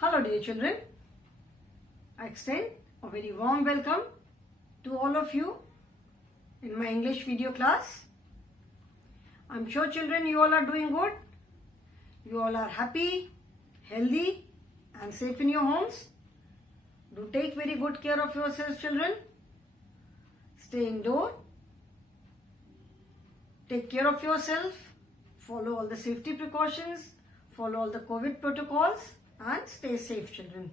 Hello dear children, I extend a very warm welcome to all of you in my English video class. I'm sure children you all are doing good. You all are happy, healthy and safe in your homes. Do take very good care of yourselves children. Stay indoor. Take care of yourself. Follow all the safety precautions. Follow all the COVID protocols. And stay safe children.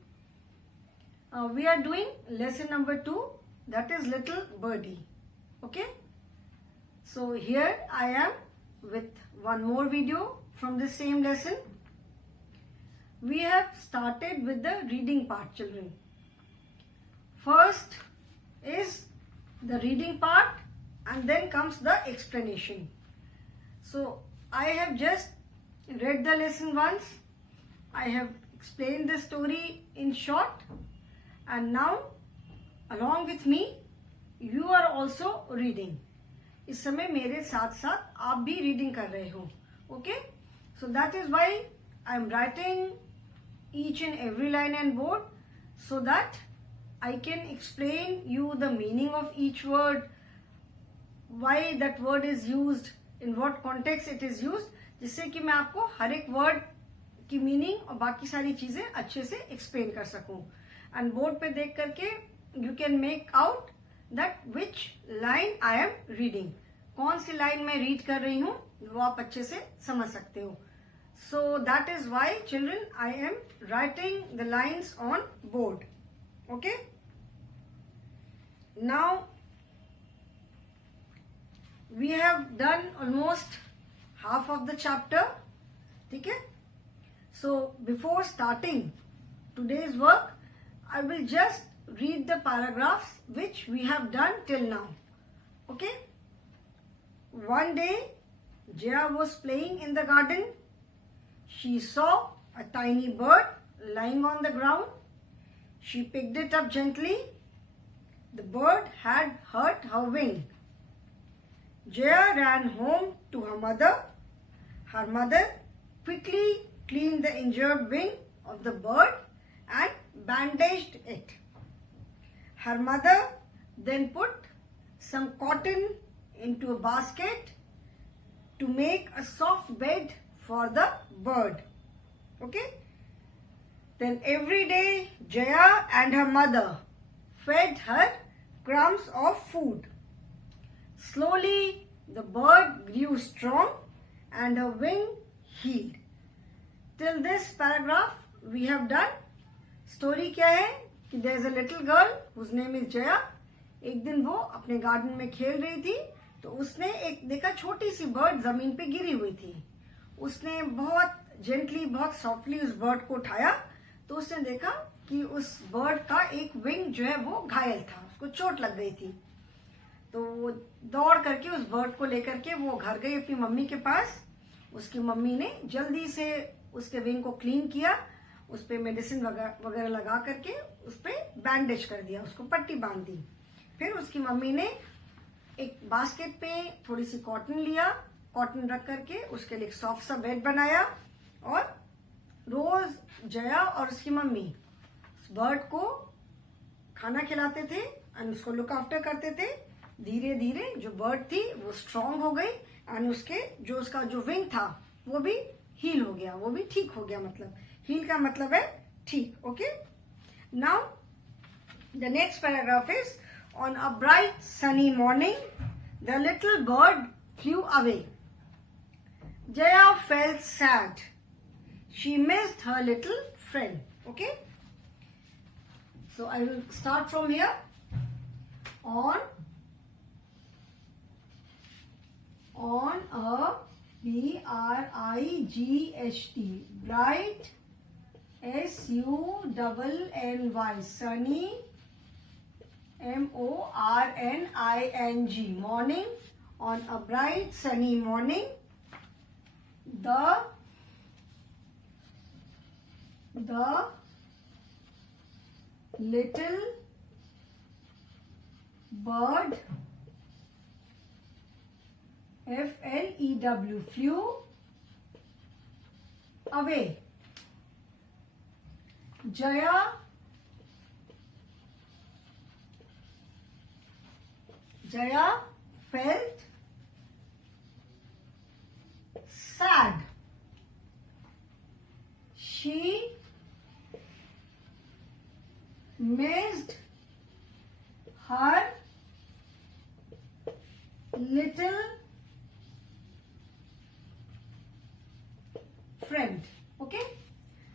We are doing lesson number 2, that is Little Birdie. Okay. So here I am with one more video from the same lesson. We have started with the reading part children. First is the reading part and then comes the explanation. So I have just read the lesson once. I have explained the story in short and now along with me you are also reading. इस समय मेरे साथ साथ आप भी reading कर रहे हो. Okay? So that is why I am writing each and every line on board so that I can explain you the meaning of each word, why that word is used, in what context it is used, जिससे कि मैं आपको हर एक word की meaning और बाकी सारी चीजें अच्छे से एक्सप्लेन कर सकूं. एंड बोर्ड पे देख करके you can make out that which line I am reading. कौन सी लाइन मैं रीड कर रही हूं वो आप अच्छे से समझ सकते हो. So that is why children I am writing the lines on board. Okay. Now we have done almost half of the chapter. ठीक है. So before starting today's work, I will just read the paragraphs which we have done till now. Okay? One day, Jaya was playing in the garden. She saw a tiny bird lying on the ground. She picked it up gently. The bird had hurt her wing. Jaya ran home to her mother. Her mother quickly cleaned the injured wing of the bird and bandaged it. Her mother then put some cotton into a basket to make a soft bed for the bird. Okay? Then every day Jaya and her mother fed her crumbs of food. Slowly the bird grew strong and her wing healed. Till this paragraph we have done. Story क्या है कि there is a little girl whose name is Jaya. एक दिन वो अपने garden में खेल रही थी तो उसने एक देखा छोटी सी बर्ड जमीन पे गिरी हुई थी. उसने बहुत जेंटली बहुत सॉफ्टली उस बर्ड को उठाया तो उसने देखा कि उस बर्ड का एक विंग जो है वो घायल था, उसको चोट लग गई थी. तो वो दौड़ करके उस बर्ड को लेकर के वो घर गई अपनी मम्मी के पास. उसकी मम्मी ने जल्दी से उसके विंग को क्लीन किया, उस पे मेडिसिन वगैरह लगा करके उस पे बैंडेज कर दिया, उसको पट्टी बांध दी. फिर उसकी मम्मी ने एक बास्केट पे थोड़ी सी कॉटन लिया, कॉटन रख करके उसके लिए एक सॉफ्ट सा बेड बनाया और रोज जया और उसकी मम्मी उस बर्ड को खाना खिलाते थे एंड उसको लुक आफ्टर करते थे. धीरे धीरे जो बर्ड थी वो स्ट्रांग हो गई एंड उसका जो विंग था वो भी हील हो गया, वो भी ठीक हो गया. मतलब हील का मतलब है ठीक. Okay. Now the next paragraph is on a bright sunny morning the little bird flew away. Jaya felt sad. She missed her little friend. Okay. So I will start from here. On a B-R-I-G-H-T, bright, S-U-N-N-Y, sunny, M-O-R-N-I-N-G, morning. On a bright sunny morning, the little bird F-L-E-W flew away. Jaya felt sad. She missed her little friend. Okay.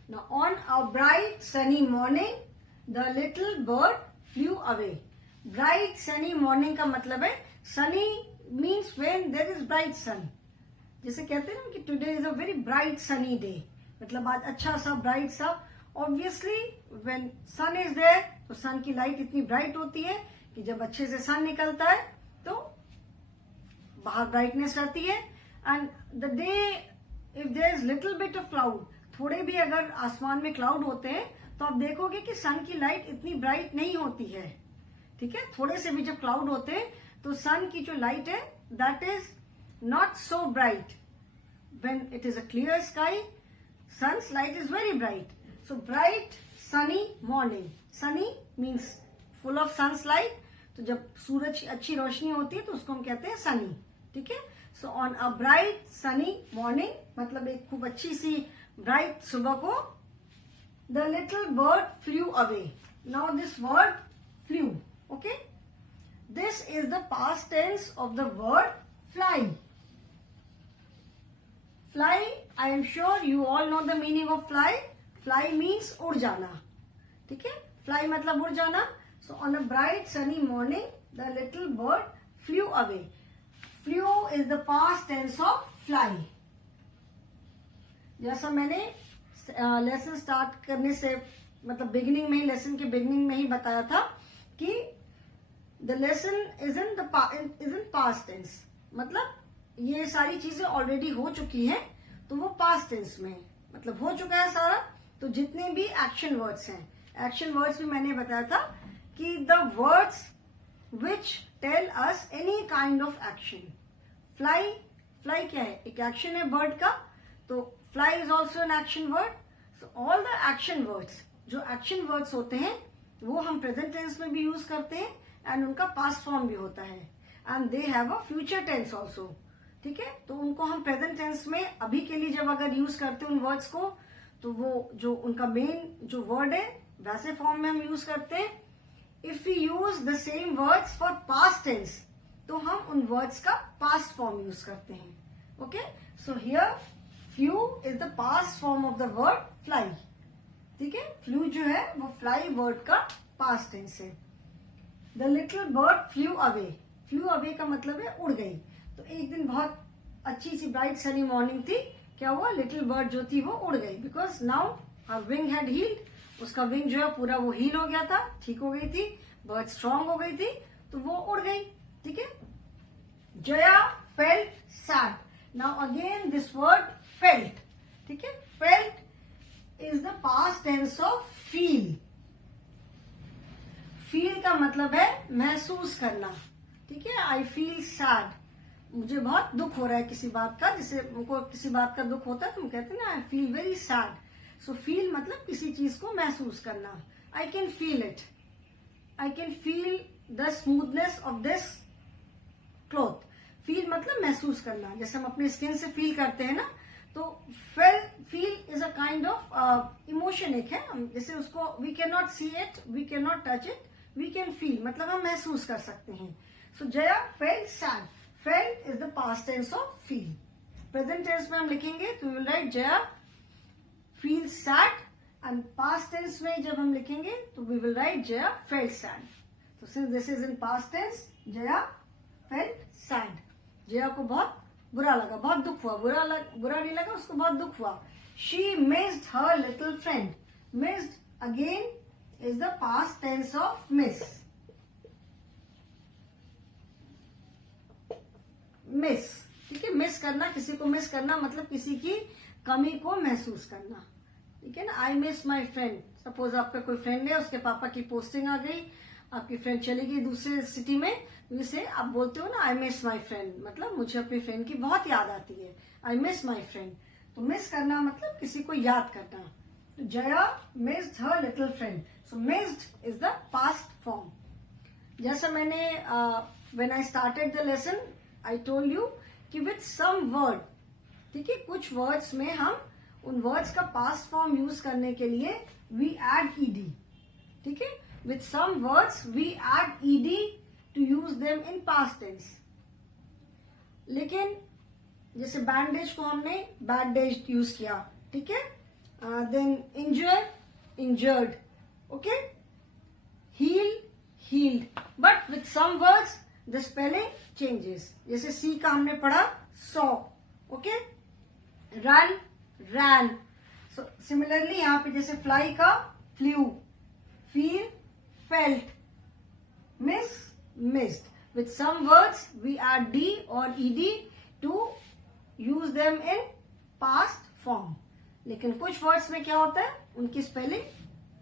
Now on a bright sunny morning, the little bird flew away. Bright sunny morning का मतलब है sunny means when there is bright sun. जैसे कहते हैं ना कि today is a very bright sunny day. मतलब आज अच्छा सा bright सा. Obviously when sun is there, तो sun की light इतनी bright होती है कि जब अच्छे से sun निकलता है तो बाहर brightness रहती है. And the day if there is little bit of cloud, थोड़े भी अगर आसमान में क्लाउड होते हैं तो आप देखोगे कि सन की लाइट इतनी ब्राइट नहीं होती है. ठीक है, थोड़े से भी जब क्लाउड होते हैं तो सन की जो लाइट है that is not so bright. When it is a clear sky, sun's light is very bright. So bright sunny morning. Sunny means full of sun's light. तो जब सूरज की अच्छी रोशनी होती है तो उसको हम कहते हैं सनी. ठीक है. So on a bright sunny morning मतलब एक खूब अच्छी सी ब्राइट सुबह को the little bird flew away. Now this word flew. Okay, this is the past tense of the word fly. Fly, I am sure you all know the meaning of fly. Fly means उड़ जाना. ठीक है, fly मतलब उड़ जाना. So on a bright sunny morning the little bird flew away. Flu is the past tense of fly. जैसा मैंने lesson start करने से मतलब बिगिनिंग में ही, लेसन के बिगिनिंग में ही बताया था कि the lesson is in past tense. मतलब ये सारी चीजें ऑलरेडी हो चुकी हैं तो वो पास्ट टेंस में मतलब हो चुका है सारा. तो जितने भी एक्शन वर्ड्स हैं, एक्शन वर्ड्स भी मैंने बताया था कि the words which tell us any kind of action. Fly, fly क्या है? एक एक्शन है बर्ड का. तो fly is also an action word. So all the action words, जो एक्शन वर्ड्स होते हैं वो हम प्रेजेंट टेंस में भी यूज करते हैं एंड उनका पास्ट फॉर्म भी होता है. And they have a future tense also. ठीक है, तो उनको हम प्रेजेंट टेंस में अभी के लिए जब अगर यूज करते हैं उन वर्ड्स को तो वो जो उनका मेन जो वर्ड है वैसे फॉर्म में हम यूज करते हैं. If we use the same words for past tense तो हम उन वर्ड्स का पास्ट फॉर्म यूज करते हैं. Okay, so here flu is the past form of the word fly. ठीक है, फ्लू जो है वो फ्लाई वर्ड का पास्ट टेंस है. The little bird flew away. Flu away का मतलब है उड़ गई. तो एक दिन बहुत अच्छी सी ब्राइट सनी मॉर्निंग थी. क्या हुआ? लिटिल बर्ड जो थी वो उड़ गई. Because now her wing had healed. उसका विंग जो है पूरा वो हील हो गया था, ठीक हो गई थी. बर्ड स्ट्रांग हो गई थी तो वो उड़ गई. ठीक है. Jaya felt sad. Now again this word felt. ठीक है, felt is the past tense of feel. Feel का मतलब है महसूस करना. ठीक है, आई फील सैड. मुझे बहुत दुख हो रहा है किसी बात का. जैसे उनको किसी बात का दुख होता है तो हम कहते हैं ना I feel very sad. So feel मतलब किसी चीज को महसूस करना. I can feel it. I can feel the smoothness of this cloth. Feel मतलब महसूस करना. जैसे हम अपने स्किन से फील करते हैं ना, तो feel is a kind of emotion. एक है, जैसे उसको we can not see it, we can not touch it, we can feel मतलब हम महसूस कर सकते हैं. So Jaya felt sad. Felt is the past tense of feel. Present tense में हम लिखेंगे तो will write Jaya feel sad. And past tense में जब हम लिखेंगे तो we will write Jaya felt sad. तो since this is in past tense, Jaya felt sad. Jaya को बहुत बुरा लगा, बहुत दुख हुआ. बुरा नहीं लगा, उसको बहुत दुख हुआ. She missed her little friend. Missed again is the past tense of miss. Miss. ठीक है, मिस करना, किसी को मिस करना मतलब किसी की कमी को महसूस करना. ठीक है ना. I miss my friend. Suppose आपका कोई फ्रेंड है, उसके पापा की पोस्टिंग आ गई, आपकी फ्रेंड चली गई दूसरे सिटी में, जिसे आप बोलते हो ना आई मिस माई फ्रेंड. मतलब मुझे अपनी फ्रेंड की बहुत याद आती है. I miss my friend. तो मिस करना मतलब किसी को याद करना. तो Jaya missed her little friend. So missed is the past form. जैसा मैंने when I started the lesson I told you कि विथ सम वर्ड, ठीक है, कुछ वर्ड्स में हम उन वर्ड्स का पास्ट फॉर्म यूज करने के लिए वी एड ईडी. ठीक है, with some words we add ed to use them in past tense. लेकिन जैसे बैंडेज को हमने बैंडेज यूज किया, ठीक है. Then injure, injured. Okay, heal, healed. But with some words the spelling changes. जैसे सी का हमने पढ़ा saw. Okay, run, ran. So similarly यहां पे जैसे फ्लाई का flew, feel, felt, miss, missed. With some words we add d or ed to use them in past form. लेकिन कुछ वर्ड्स में क्या होता है, उनकी स्पेलिंग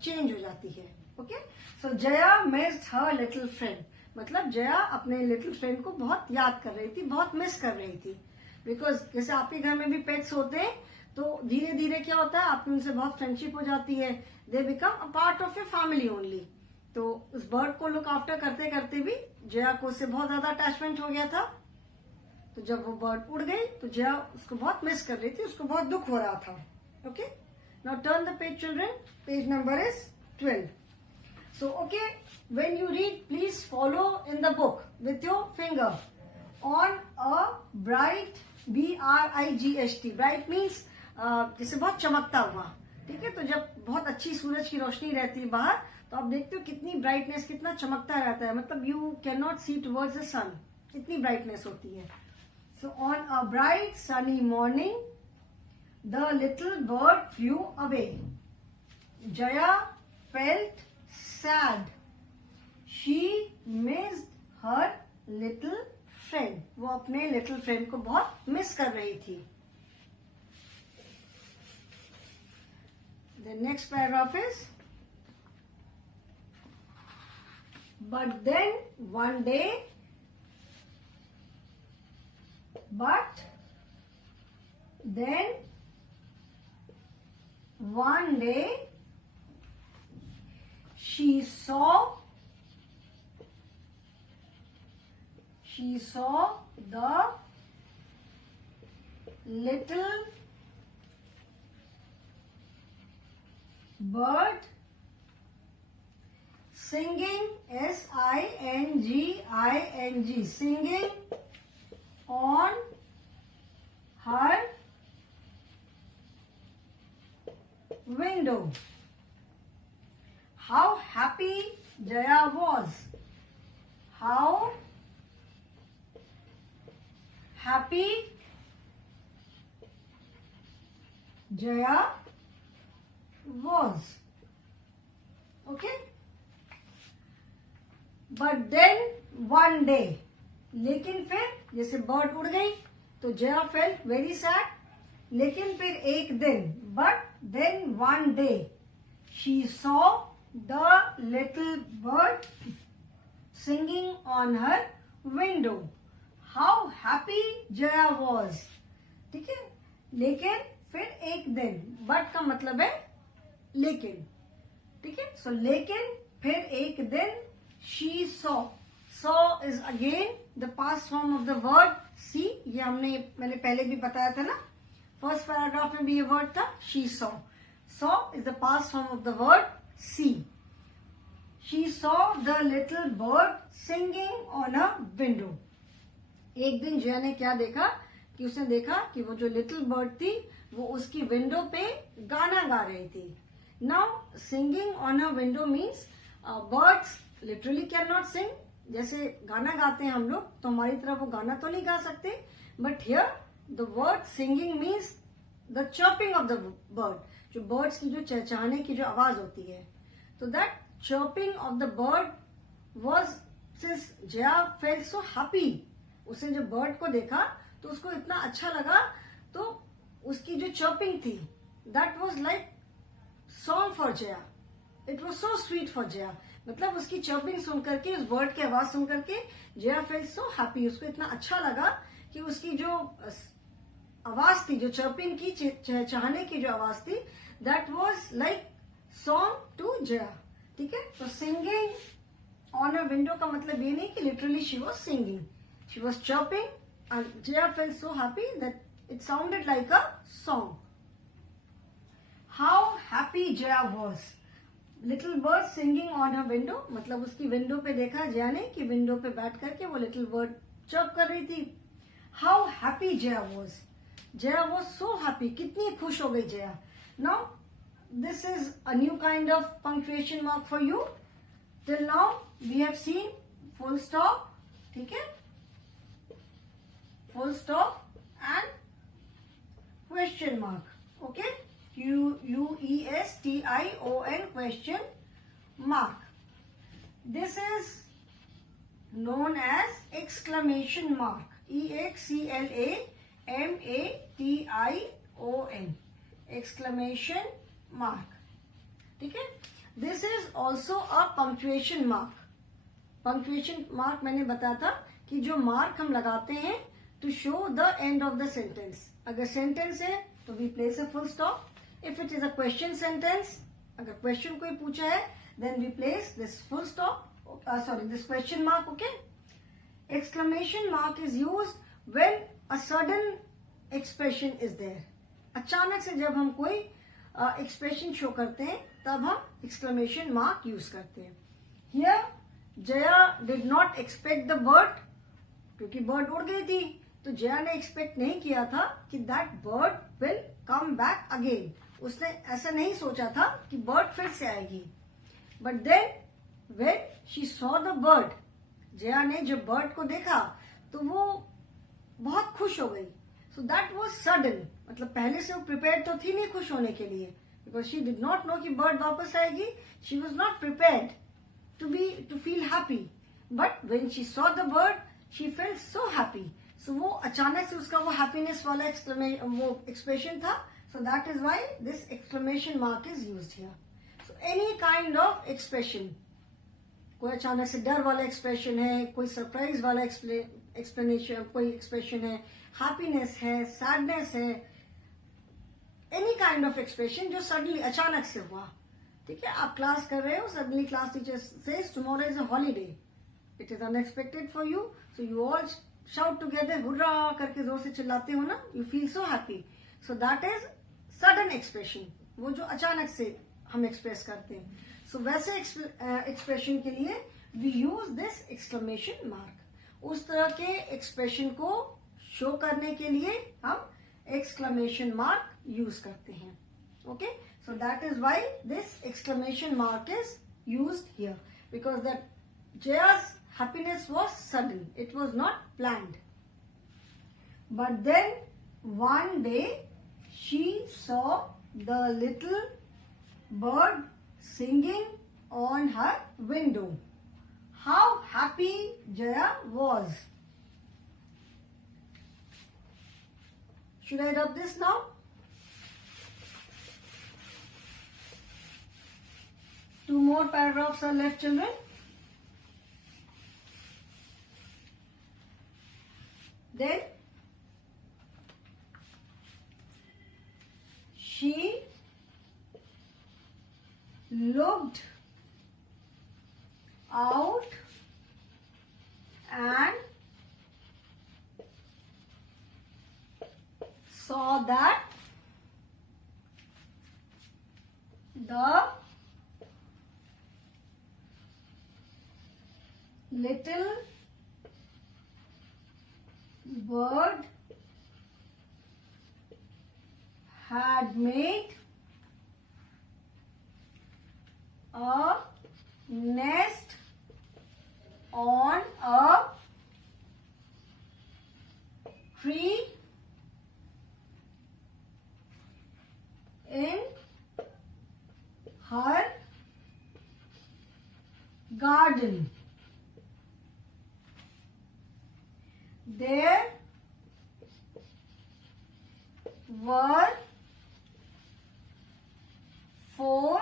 चेंज हो जाती है. Okay, so Jaya missed her little friend. मतलब जया अपने लिटिल फ्रेंड को बहुत याद कर रही थी, बहुत मिस कर रही थी. बिकॉज जैसे आपके घर में भी पेट्स होते हैं तो धीरे धीरे क्या होता है, आपकी उनसे बहुत फ्रेंडशिप हो जाती है. They become a part of your family only. तो उस बर्ड को लुक आफ्टर करते करते भी जया को उससे बहुत ज्यादा अटैचमेंट हो गया था. तो जब वो बर्ड उड़ गई तो जया उसको बहुत मिस कर रही थी, उसको बहुत दुख हो रहा था. Okay, now turn the page children. Page number is 12. So okay, when you read please follow in the book with your finger on a bright, BRIGHT. Bright means जैसे बहुत चमकता हुआ. ठीक है, तो जब बहुत अच्छी सूरज की रोशनी रहती है बाहर तो आप देखते हो कितनी ब्राइटनेस, कितना चमकता रहता है. मतलब you can not see towards the sun, इतनी ब्राइटनेस होती है. So on a bright sunny morning the little bird flew away. Jaya felt sad. She missed her little friend. वो अपने लिटिल फ्रेंड को बहुत मिस कर रही थी. The next paragraph is, but then one day she saw the little bird singing, SINGING, singing on her window. How happy Jaya was. How happy Jaya was. Okay, but then one day, लेकिन फिर जैसे bird उड़ गई तो Jaya felt very sad. लेकिन फिर एक दिन, but then one day she saw the little bird singing on her window. How happy Jaya was. ठीक है, लेकिन फिर एक दिन, but का मतलब है लेकिन. ठीक है, सो लेकिन फिर एक दिन she saw. saw is again the past form of the word see. ये मैंने पहले भी बताया था ना, फर्स्ट पैराग्राफ में भी ये वर्ड था she saw. saw is the past form of the word see. she saw the little bird singing on a window. एक दिन जया ने क्या देखा कि उसने देखा कि वो जो लिटिल बर्ड थी वो उसकी विंडो पे गाना गा रही थी. Now singing on a window means birds literally cannot sing. जैसे गाना गाते हैं हम लोग तो हमारी तरह वो गाना तो नहीं गा सकते. But here the word singing means the chirping of the bird. जो birds की जो चहचहाने की जो आवाज होती है. तो that chirping of the bird was, since Jaya felt so happy. उसने जब बर्ड को देखा तो उसको इतना अच्छा लगा तो उसकी जो chirping थी that was like song for Jaya. It was so sweet for Jaya. मतलब उसकी चर्पिंग सुन करके, उस बर्ड की आवाज सुन करके जया फेल्ट सो हैप्पी. उसको इतना अच्छा लगा कि उसकी जो आवाज थी, जो चर्पिंग की, चहचहाने की जो आवाज थी, that was like song to Jaya. ठीक है, तो singing on a window का मतलब ये नहीं कि literally she was singing. She was chirping and Jaya felt so happy that it sounded like a song. How happy Jaya was. Little bird singing on her window, मतलब उसकी window पे देखा जया ने कि विंडो पे बैठ करके वो लिटिल बर्ड चर्प कर रही थी. How happy Jaya was. Jaya was so happy, कितनी खुश हो गई जया. Now this is a new kind of punctuation mark for you. Till now we have seen full stop, ठीक है, full stop and question mark. Okay, question, question mark. This is known as exclamation mark. EXCLAMATION. Exclamation mark. ठीक है. This is also a punctuation mark. Punctuation mark मैंने बताया था कि जो mark हम लगाते हैं to show the end of the sentence. अगर sentence है तो we place a full stop. If it is a question sentence, अगर question कोई पूछा है, then we place this full stop, this question mark, okay? Exclamation mark is used when a sudden expression is there. अचानक से जब हम कोई expression show करते हैं, तब हम exclamation mark use करते हैं. Here, Jaya did not expect the bird, क्योंकि bird उड़ गई थी, तो जया ने expect नहीं किया था कि that bird will come back again. उसने ऐसा नहीं सोचा था कि बर्ड फिर से आएगी. But then when she saw the bird, Jaya ने जब बर्ड को देखा तो वो बहुत खुश हो गई. सो दैट वाज सडन, मतलब पहले से वो प्रिपेयर तो थी नहीं खुश होने के लिए, because she did not know कि बर्ड वापस आएगी. She was not prepared to feel happy. But when she saw the bird she felt so happy. So वो अचानक से उसका वो हैप्पीनेस वाला वो एक्सप्रेशन था. So that is why this exclamation mark is used here. So any kind of expression, कोई अचानक से डर वाला एक्सप्रेशन है, कोई सरप्राइज वाला एक्सप्लेनेशन, कोई एक्सप्रेशन है, हैप्पीनेस है, सैडनेस है, एनी काइंड ऑफ एक्सप्रेशन जो सडनली अचानक से हुआ. ठीक है, आप क्लास कर रहे हो, suddenly class teacher says tomorrow is a holiday. It is unexpected for you, so you all shout together, hurrah करके जोर से चिल्लाते हो ना, you feel so happy. So that is sudden expression, वो जो अचानक से हम एक्सप्रेस करते हैं. सो वैसे एक्सप्रेशन के लिए we use this exclamation mark. उस तरह के एक्सप्रेशन को शो करने के लिए हम एक्सक्लेमेशन मार्क यूज करते हैं. Okay, so that is why this exclamation mark is used here, because that Jaya's happiness was sudden, it was not planned. But then one day she saw the little bird singing on her window. How happy Jaya was. Should I rub this now? Two more paragraphs are left, children. Then she looked out and saw that the little bird had made a nest on a tree in her garden. There were 4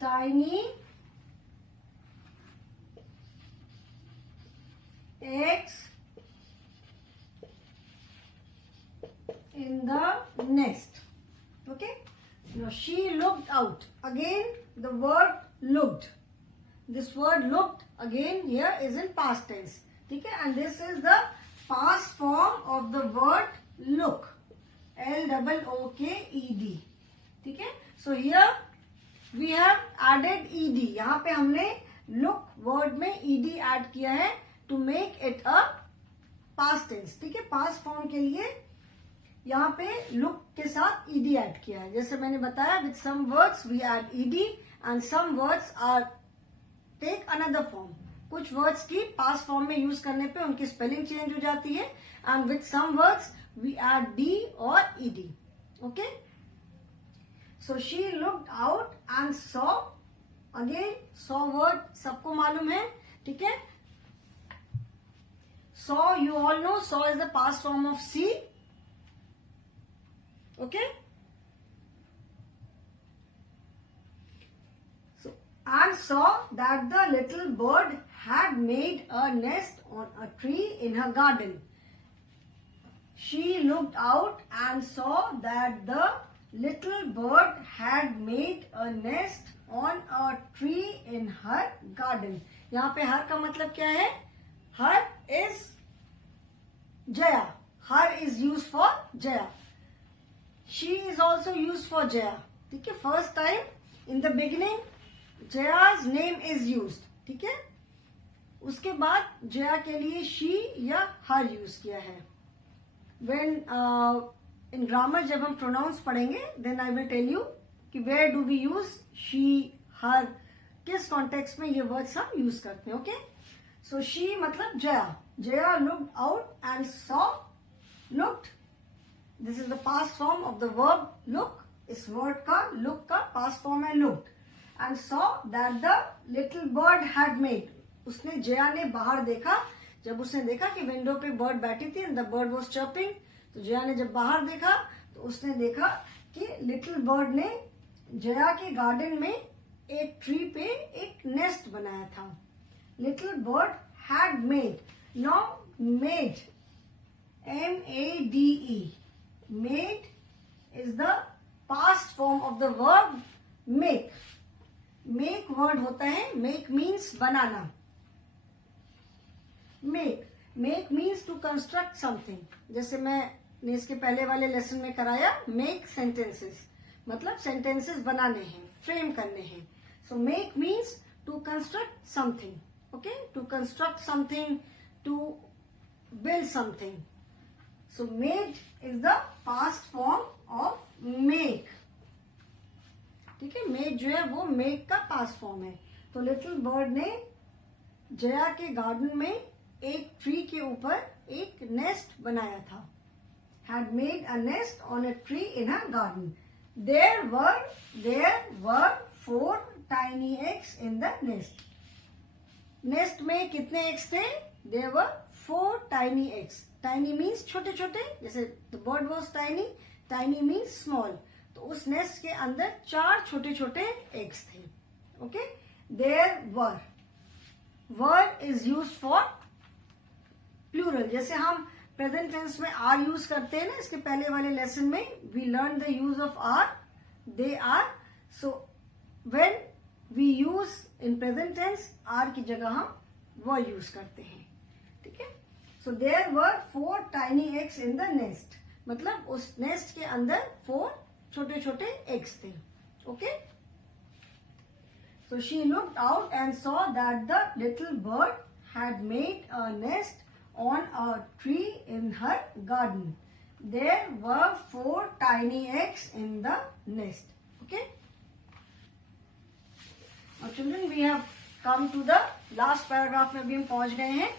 tiny eggs in the nest. Okay. Now she looked out. Again the word looked. This word looked again here is in past tense. ठीक है. And this is the past form of the word look. L-O-O-K-E-D. ठीक है. So here we have added ed. यहाँ पे हमने look word में ed add किया है to make it a past tense. ठीक है. past form के लिए यहाँ पे look के साथ ed add किया है. जैसे मैंने बताया with some words we add ed and some words are take another form. कुछ वर्ड्स की past form में यूज करने पे उनकी स्पेलिंग चेंज हो जाती है and with some words we add d or ed. Okay. So she looked out and saw. Again saw word सबको मालूम है. ठीक है. saw you all know saw is the past form of see. Okay. So and saw that the little bird had made a nest on a tree in her garden. She looked out and saw that the little bird had made a nest on a tree in her garden. यहाँ पे हर का मतलब क्या है? Her is Jaya. Her is used for Jaya. She is also used for Jaya. ठीक है. First time in the beginning Jaya's name is used. ठीक है. उसके बाद Jaya के लिए she या her यूज किया है. When in grammar जब हम pronouns पढ़ेंगे then I will tell you कि where do we use she, her, किस context में ये words हम use करते हैं. Okay. So she मतलब Jaya. Jaya looked out and saw. Looked. This is the past form of the verb look. इस word का look का past form है looked. And saw that the little bird had made. उसने जया ने बाहर देखा. जब उसने देखा कि विंडो पे बर्ड बैठी थी and the bird was chirping, तो जया ने जब बाहर देखा तो उसने देखा कि लिटिल बर्ड ने जया के गार्डन में एक ट्री पे एक नेस्ट बनाया था. Little bird had made. Know made M-A-D-E. Made is the past form of the verb make. Make word होता है. Make means banana. Make means to construct something. जैसे मैंने इसके पहले वाले लेसन में कराया make sentences. मतलब sentences बनाने हैं, frame करने हैं. So make means to construct something. Okay? To construct something, to build something. So made is the past form of make. ठीक है. made जो है वो make का past form है. तो लिटिल बर्ड ने जया के गार्डन में एक ट्री के ऊपर एक नेस्ट बनाया था. Had made a nest on a tree in her garden. There were 4 tiny eggs in the nest. Nest में कितने एग्स थे? There were 4 tiny eggs. Tiny means छोटे छोटे. जैसे the bird was tiny. Tiny means small. तो उस nest के अंदर 4 छोटे छोटे एग्स थे. Okay? There were. Were is used for plural. जैसे हम प्रेजेंट टेंस में आर यूज करते हैं ना. इसके पहले वाले लेसन में we learn the use of are. They are. So when we use in present tense are की जगह हम वर यूज करते हैं. ठीक है. So there were 4 tiny eggs in the nest. मतलब उस नेस्ट के अंदर 4 छोटे छोटे एग्स थे. Okay. So she looked out and saw that the little bird had made a nest on a tree in her garden. There were 4 tiny eggs in the nest. Okay. Now children, we have come to the last paragraph में भी हम पहुंच गए हैं.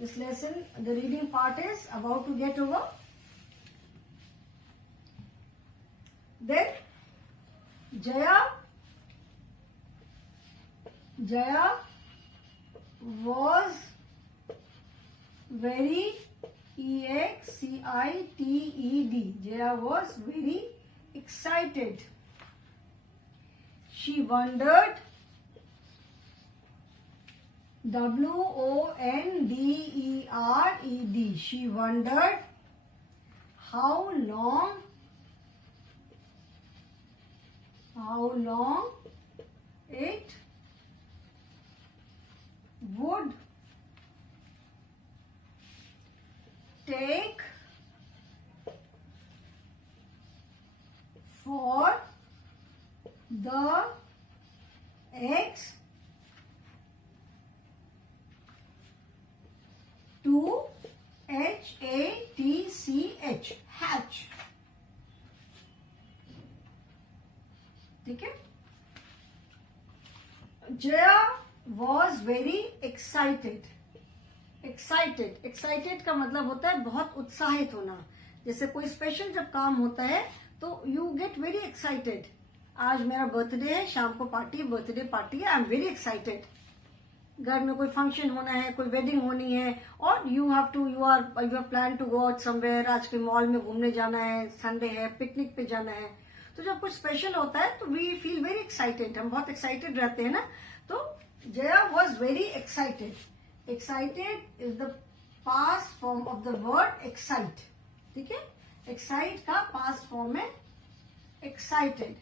This lesson, the reading part is about to get over. Then Jaya was very excited. Jaya was very excited. She wondered. Wondered. She wondered how long it would take for the eggs to hatch, hatch. ठीक है. Jaya was very excited. Excited का मतलब होता है बहुत उत्साहित होना. जैसे कोई स्पेशल जब काम होता है तो यू गेट वेरी एक्साइटेड. आज मेरा बर्थडे है, शाम को पार्टी, बर्थडे पार्टी है, आई एम वेरी एक्साइटेड. घर में कोई फंक्शन होना है, कोई वेडिंग होनी है, और you have plan to go out somewhere. आज के मॉल में घूमने जाना है, संडे है, पिकनिक पे जाना है. तो जब कुछ स्पेशल होता है तो वी फील वेरी एक्साइटेड. हम बहुत एक्साइटेड रहते हैं ना. तो Jaya was very excited. Excited is the past form of the word excite. ठीक है. एक्साइट का पास्ट फॉर्म है excited.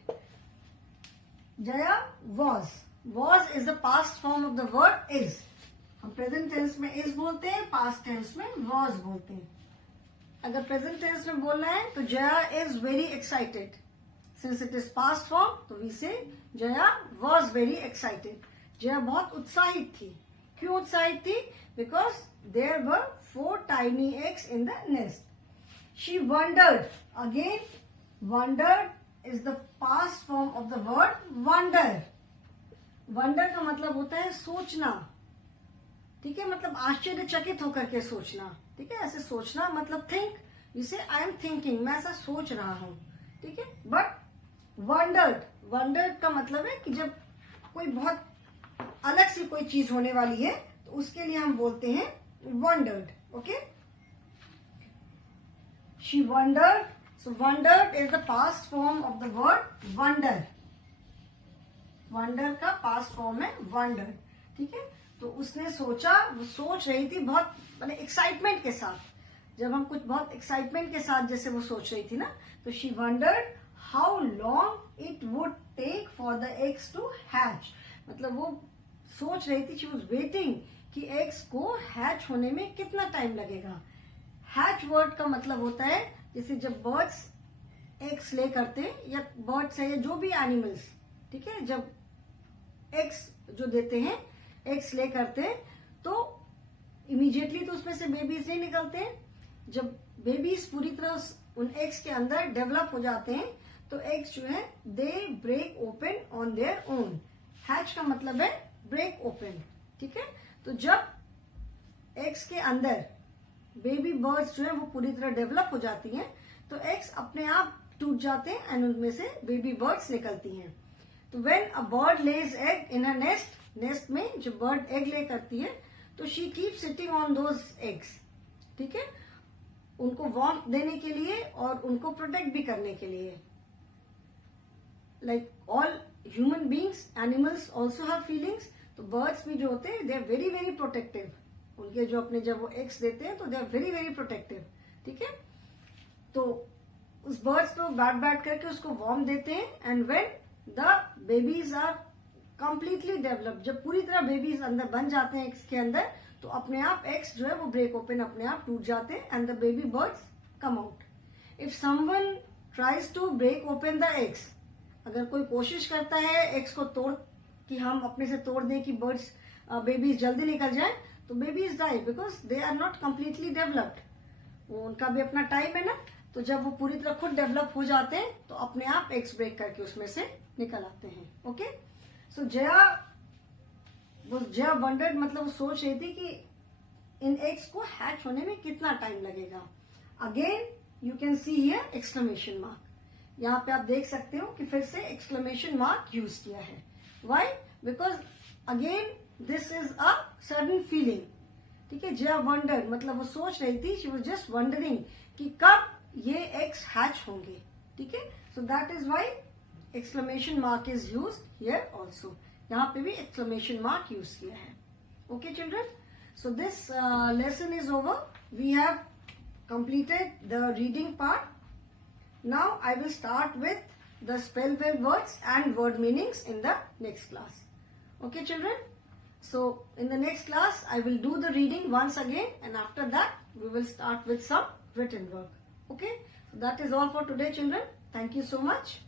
Jaya was is the past form of the word is. हम प्रेजेंट टेंस में इज बोलते हैं, पास्ट टेंस में वॉज बोलते हैं. अगर प्रेजेंट टेंस में बोलना है तो Jaya is very excited. Since it is past form तो we say Jaya was very excited. Jaya बहुत उत्साहित थी. क्यों उत्साहित थी? Because there were 4 tiny eggs in the nest. She wondered. Again wondered is the past form of the word wonder. Wonder का मतलब होता है सोचना. ठीक है. मतलब आश्चर्यचकित होकर के सोचना. ठीक है. ऐसे सोचना मतलब थिंक. जिसे आई एम थिंकिंग, मैं ऐसा सोच रहा हूं. ठीक है. बट वंडर्ड का मतलब है कि जब कोई बहुत अलग सी कोई चीज होने वाली है तो उसके लिए हम बोलते हैं wondered. Okay. She wondered. So wondered is the past form of the word wonder. Wonder का past form है wonder. ठीक है. तो उसने सोचा, वो सोच रही थी बहुत मतलब एक्साइटमेंट के साथ. जब हम कुछ बहुत एक्साइटमेंट के साथ जैसे वो सोच रही थी ना, तो she wondered how long it would take for the eggs to hatch. मतलब वो सोच रही थी, she was waiting कि eggs को hatch होने में कितना टाइम लगेगा. Hatch वर्ड का मतलब होता है जैसे जब बर्ड्स एग्स ले करते हैं, या बर्ड्स है या जो भी एनिमल्स. ठीक है. जब एग्स जो देते हैं, एग्स ले करते हैं, तो इमीडिएटली तो उसमें से बेबीज नहीं निकलते हैं. जब बेबीज पूरी तरह उन एग्स के अंदर डेवलप हो जाते हैं तो एग्स जो है they break open on their own. Hatch का मतलब है ब्रेक ओपन. ठीक है. तो जब एग्स के अंदर बेबी बर्ड्स जो है वो पूरी तरह डेवलप हो जाती हैं तो एग्स अपने आप टूट जाते हैं एंड उनमें से बेबी बर्ड्स निकलती हैं. तो when a bird lays egg in a nest में जब बर्ड एग ले करती है तो she keep sitting on those eggs. ठीक है. उनको वार्मथ देने के लिए और उनको प्रोटेक्ट भी करने के लिए. Like all human beings, animals also have feelings. तो बर्ड्स भी जो होते हैं they are very very protective. उनके जो अपने जब वो एग्स देते हैं तो they are very very protective. ठीक है. तो उस बर्ड्स पे बैठ करके उसको वार्म देते हैं and when the babies are completely develop, जब पूरी तरह बेबीज अंदर बन जाते हैं एग्स के अंदर, तो अपने आप एग्स जो है वो ब्रेक ओपन अपने आप टूट जाते हैं and the baby birds come out. If someone tries to break open the eggs, अगर कोई कोशिश करता है एग्स को तोड़ कि हम अपने से तोड़ दें कि बर्ड्स बेबीज जल्दी निकल जाए, तो babies die because they are not completely developed. उनका भी अपना टाइम है ना. तो जब वो पूरी तरह खुद डेवलप हो जाते हैं तो अपने आप एग्स ब्रेक करके उसमें से निकल आते हैं. ओके. सो जया वंडर्ड मतलब वो सोच रही थी कि इन एग्स को हैच होने में कितना टाइम लगेगा. Again you can see here exclamation mark. यहाँ पे आप देख सकते हो कि फिर से एक्सक्लेमेशन मार्क यूज किया है. Why? Because again this is a sudden feeling. ठीक है. जया वंडर्ड मतलब वो सोच रही थी, शी वाज जस्ट वंडरिंग कि कब ये एग्स हैच होंगे. ठीक है. So that is why exclamation mark is use here also. यहाँ पे भी एक्सक्लेमेशन मार्क यूज किया है. Okay children. So this lesson is over. We have completed the reading part. Now I will start with the spell well words and word meanings in the next class. Okay children? So in the next class I will do the reading once again, and after that we will start with some written work. Okay? So that is all for today children. Thank you so much.